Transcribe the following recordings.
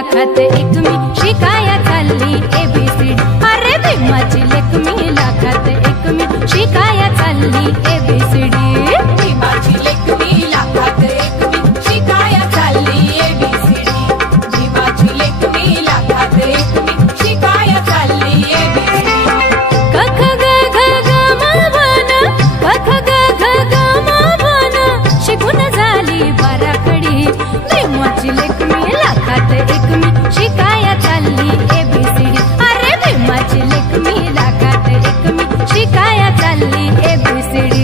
लाखात एक मी शिकाया चालली ABCD। अरे भीमाची लेक मी लाखात एक मी शिकाया चालली ABCD। भीमाची लेक मी लाखात एक मी शिकाया चालली ABCD। भीमाची लेक मी लाखात एक मी शिकाया चालली ABCD। क ख ग घ ग म भ न क ख ग घ ग म भ न शिकून झाली बाराखडी। भीमाची लेक मी लाखात एक मी शिकाया चालली ABCD। अरे भीमाची लेक मी लाखात एक मी शिकाया चालली ABCD।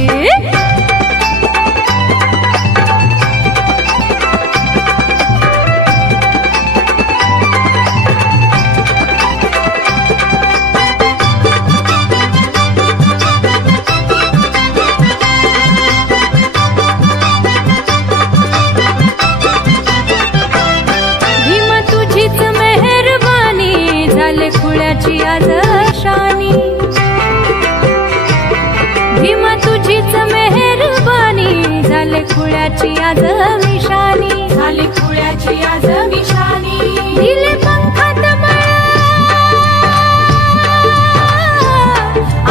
भीमा तुझीच मेहरबानी झाले खुळ्याची आज शानी। भीमा तुझीच मेहरबानी झाले खुळ्याची आज निशानी। झाली खुळ्याची आज निशानी। दिले पंखात मळा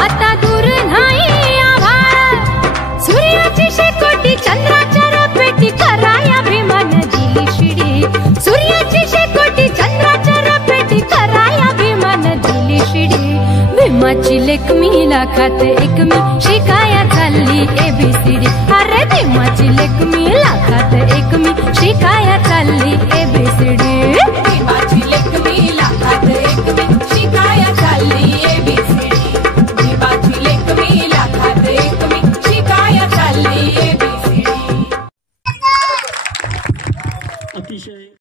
आता दूर नाही आभाळ। सूर्याची शेकोटी चंद्राच्या रपेटी कराया भीमान दिली शिडी। सूर्याची शेकोटी चंद्राच्या रपेटी कराया भीमान दिली शिडी। भीमाची लेक मी लाखात एक मी शिकाया चालली ABCD। अरे भीमाची लेक मी लाखात एक मी शिकाया चालली ABCD।